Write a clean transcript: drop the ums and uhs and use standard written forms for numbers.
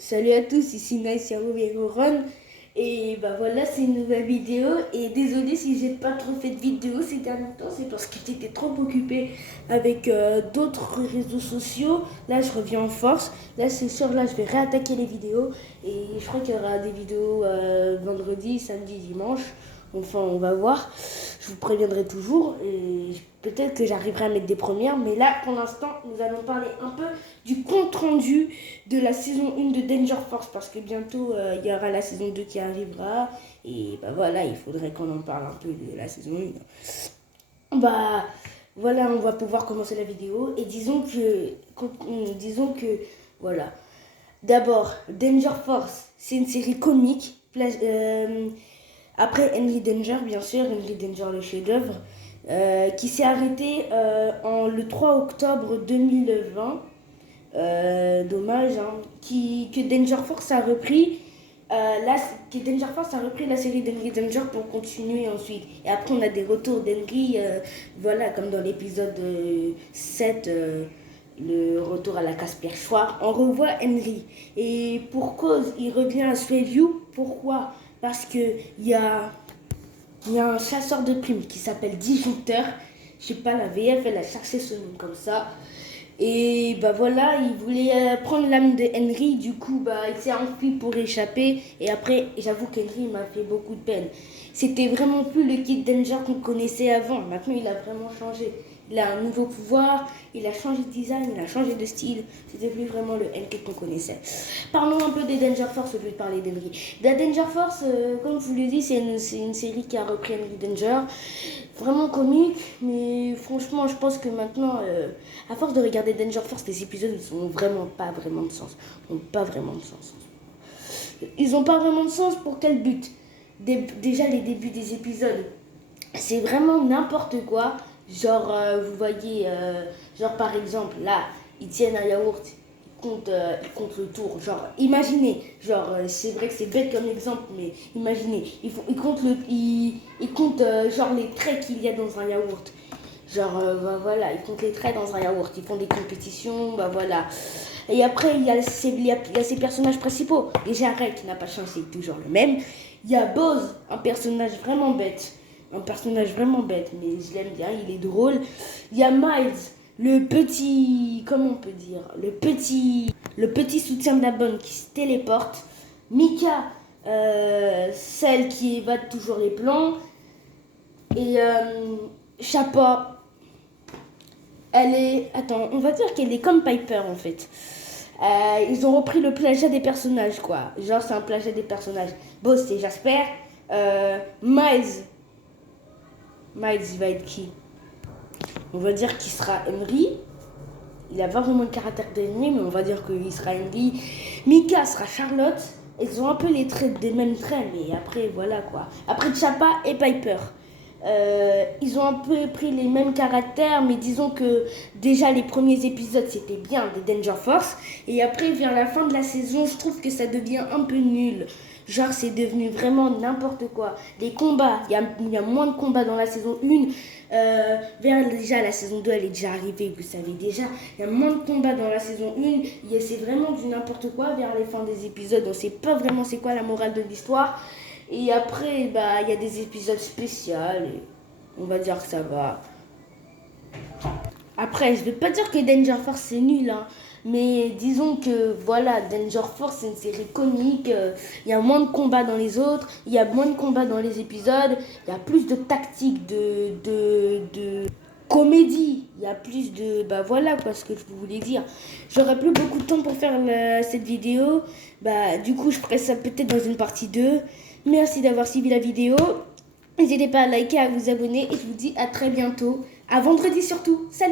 Salut à tous, ici Nice Yahoo et Ron. Et bah voilà, c'est une nouvelle vidéo. Et désolé si j'ai pas trop fait de vidéos ces derniers temps, c'est parce que j'étais trop occupée avec d'autres réseaux sociaux. Là, je reviens en force. Là, c'est sûr, là, je vais réattaquer les vidéos. Et je crois qu'il y aura des vidéos vendredi, samedi, dimanche. Enfin, on va voir. Je vous préviendrai toujours. Et peut-être que j'arriverai à mettre des premières. Mais là, pour l'instant, nous allons parler un peu du compte rendu de la saison 1 de Danger Force. Parce que bientôt, il y aura la saison 2 qui arrivera. Et bah voilà, il faudrait qu'on en parle un peu de la saison 1. Bah voilà, on va pouvoir commencer la vidéo. Et disons que voilà. D'abord, Danger Force, c'est une série comique. Après Henry Danger, bien sûr, Henry Danger, le chef-d'œuvre, qui s'est arrêté le 3 octobre 2020. Dommage, hein, que Danger Force a repris. Que Danger Force a repris la série d'Henry Danger pour continuer ensuite. Et après, on a des retours d'Henry, voilà, comme dans l'épisode 7, le retour à la casse perchoir. On revoit Henry. Et pour cause, il revient à Swellview. Pourquoi? Parce qu'il y a un chasseur de primes qui s'appelle Disjoncteur. Je sais pas, la VF, elle a cherché ce nom comme ça. Et bah voilà, il voulait prendre l'âme de Henry, du coup bah il s'est enfui pour échapper. Et après, j'avoue qu'Henry m'a fait beaucoup de peine. C'était vraiment plus le Kid Danger qu'on connaissait avant. Maintenant, il a vraiment changé. Il a un nouveau pouvoir, il a changé de design, il a changé de style. C'était plus vraiment le Henry qu'on connaissait. Parlons un peu des Danger Force au lieu de parler d'Henry. La Danger Force, comme je vous l'ai dit, c'est une série qui a repris Henry Danger. Vraiment comique, mais franchement, je pense que maintenant, à force de regarder Danger Force, les épisodes n'ont vraiment pas vraiment de sens. Ils n'ont pas vraiment de sens. Ils n'ont pas vraiment de sens pour quel but? Déjà, les débuts des épisodes, c'est vraiment n'importe quoi. Genre, vous voyez, genre par exemple, là, ils tiennent un yaourt, ils comptent le tour. Genre, imaginez, genre, c'est vrai que c'est bête comme exemple, mais imaginez, ils comptent genre les traits qu'il y a dans un yaourt. Genre, bah voilà, ils comptent les traits dans un yaourt, ils font des compétitions, bah voilà. Et après, il y a ces personnages principaux. Déjà, Ray qui n'a pas changé, c'est toujours le même. Il y a Buzz, un personnage vraiment bête. Un personnage vraiment bête, mais je l'aime bien, il est drôle. Il y a Miles, le petit, comment on peut dire, le petit soutien de la bonne qui se téléporte. Mika, celle qui évade toujours les plans. Et Chapa, attends, on va dire qu'elle est comme Piper en fait. Ils ont repris le plagiat des personnages, quoi. Genre, c'est un plagiat des personnages. Boss, c'est Jasper. Miles, il va être qui? On va dire qu'il sera Henry. Il a pas vraiment le caractère d'Henry, mais on va dire qu'il sera Henry. Mika sera Charlotte. Ils ont un peu les traits des mêmes traits, mais après, voilà quoi. Après, Chapa et Piper. Ils ont un peu pris les mêmes caractères, mais disons que déjà les premiers épisodes c'était bien des Danger Force, et après vers la fin de la saison, je trouve que ça devient un peu nul. Genre c'est devenu vraiment n'importe quoi. Les combats, il y a moins de combats dans la saison 1. Vers déjà la saison 2 elle est déjà arrivée, vous savez déjà. Il y a moins de combats dans la saison 1. C'est vraiment du n'importe quoi vers les fins des épisodes. On sait pas vraiment c'est quoi la morale de l'histoire. Et après, bah, il y a des épisodes spéciaux. Et on va dire que ça va. Après, je vais pas dire que Danger Force c'est nul, hein, mais disons que voilà, Danger Force c'est une série comique. Il y a moins de combats dans les autres, il y a moins de combats dans les épisodes, il y a plus de tactiques, de comédie, il y a plus de. Bah voilà quoi ce que je voulais dire. J'aurai plus beaucoup de temps pour faire cette vidéo. Bah du coup, je ferai ça peut-être dans une partie 2. Merci d'avoir suivi la vidéo. N'hésitez pas à liker, à vous abonner et je vous dis à très bientôt. À vendredi surtout. Salut!